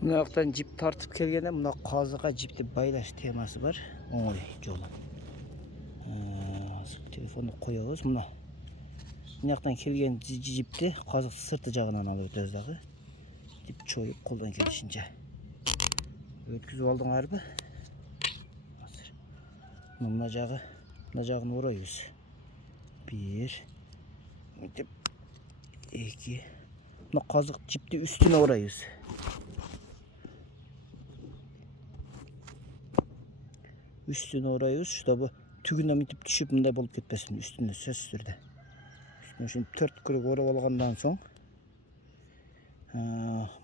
Mına yoqdan jip tartып kelgende mına қазыға jipti байлаш темасы бар. Оңой жолу. Телефонду коебуз. Мына yoqdan kelген jipti қазық сырты жагынан алып өтөбүз дагы. Дип чоюп колдон келишинче. Өткүзүп алдыңарбы? Азыр. Мына жагын урайбыз. 1 мынтип 2 Мына қазық жипти үстүнө урайбыз. Üstüne orayız, чтобы tügüne mitip düşüp mınday bolup ketpesin, üstüne söz türde. Üstüne şimdi 4 kırık orap algandan soň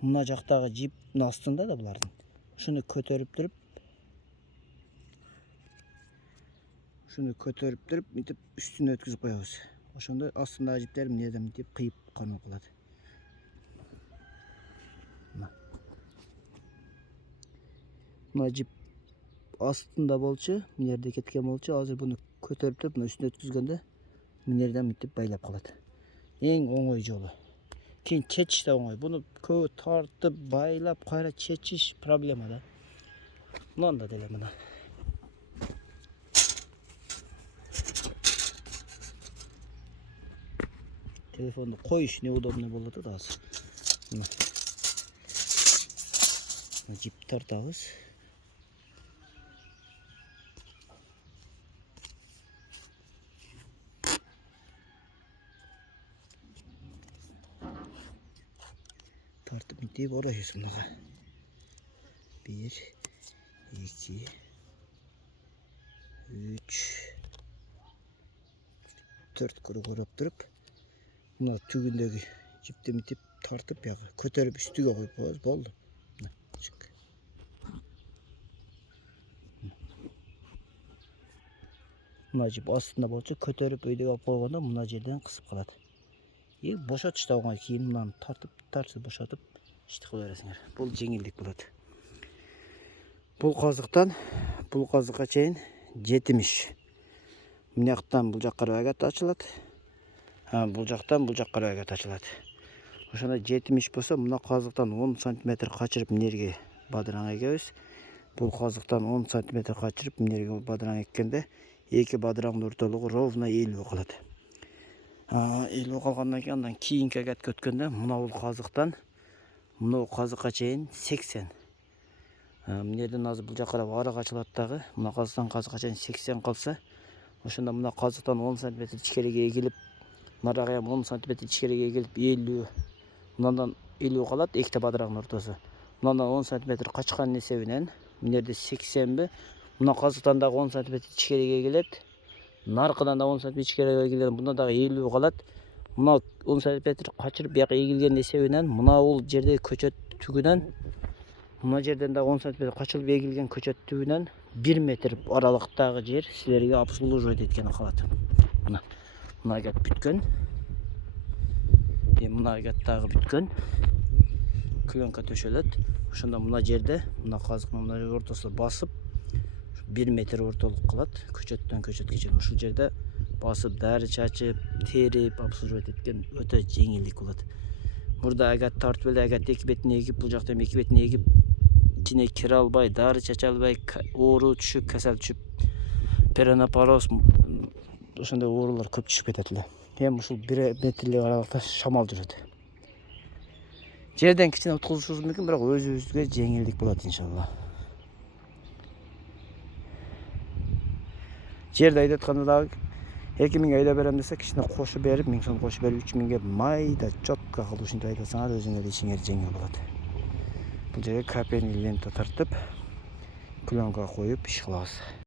mına jактагы jiптин астында да булардын. Şunu көтөрүп туруp, mitip üstüne ötküzüp koyabız. Oşonda астындагы jiптер мынерден mitip кыйып канып калат. Mına jip астында болчу, минерде кеткен болчу. Азыр буну көтөрүп туруп, мына үстүнө өткүзгөндө минерден мынтип байлап калат. Эң оңой жолу. Кийин чечиш да оңой. Буну көбү тартып, байлап, кайра чечиш проблема да. Мында деле мына. Телефонду коюш неудобно болот да азыр. Мына. Жип тартабыз. Tartıp mitip orayız mınaga. 1 2 3 4 kırık orap durup mına tügündeki jipti mitip tartıp yağı kötörüp üstüge koyup koyabız, boldu. Mına jip астында болчу, көтөрүп өйдөк алып койгондо мына жерден кысып калат. Boşatış da oңай, кийин мынаны тартып бошотуп ишти кыла бересиңер. Бул жеңилдик болот. Бул казыкка чейин 70. Мына жактан бул жакка агат ачылат. Бул жактан бул жакка агат ачылат. Ошондо 70 болсо, мына казыктан 10 см качырып минерге бадыраң эгебиз. Бул казыктан 10 см качырып минерге бадыраң эккенде эки бадыраңдын ортолугу ровно 50 калат. 50 калгандан кийин андан кийинки агатка өткөндө мына бул казыктан мына казыкка чейин 80. Минерден азыр бул жакка арак ачылат дагы. Мына казыкка чейин 80 калса, ошондо мына казыктан 10 см ичкериге эгилип, нарага 10 см ичкериге эгилип 50. Мындан 50 калат эките бадыраңдын ортосу. Мындан 10 см качкан эсебинен минерде 80 мына казыктан дагы 10 см ичкериге эгилет. Наркыдан да 10 см ичкериге эгилген, мында дагы 50 калат. Мына 10 см качырып бияка эгилген эсебинен мына бул жерде көчөт түгүнөн мына жерден да 10 см качылып эгилген көчөт түбүнөн 1 метр аралыктагы жер силерге обслуживать эткен калат. Мына агат бүткөн. Мына агат дагы бүткөн. Клёнка төшөлөт. Ошондо мына жерде мына казыктын мына ортосуна басып 1 метр ортолук калат. Көчөттөн көчөткө чейин ушул жерде басып, дары чачып, терип, обслуживать эткен өтө жеңилдик болот. Мурда агат тартып эле агат эки бетине эгип, бул жакта эки бетине эгип, ичине кире албай, дары чача албай, оору түшүп, касал түшүп, перенапороз ошондой оорулар көп түшүп кетет эле. Эми ушул 1 метрлик аралыкта шамал жүрөт. Жерден кичине уткулушубуз мүмкүн, бирок өзүбүзгө жеңилдик болот иншалла. Жерде айдатканда дагы 2000 айда берем десе, кичине кошуп берип, 1000 сом кошуп берип 3000ге майда чотко кылып ушинтип айдасаңар өзүңөр ишиңер жеңил болот. Бул жерге капельный лента тартып, клёнка коюп иш кылабыз.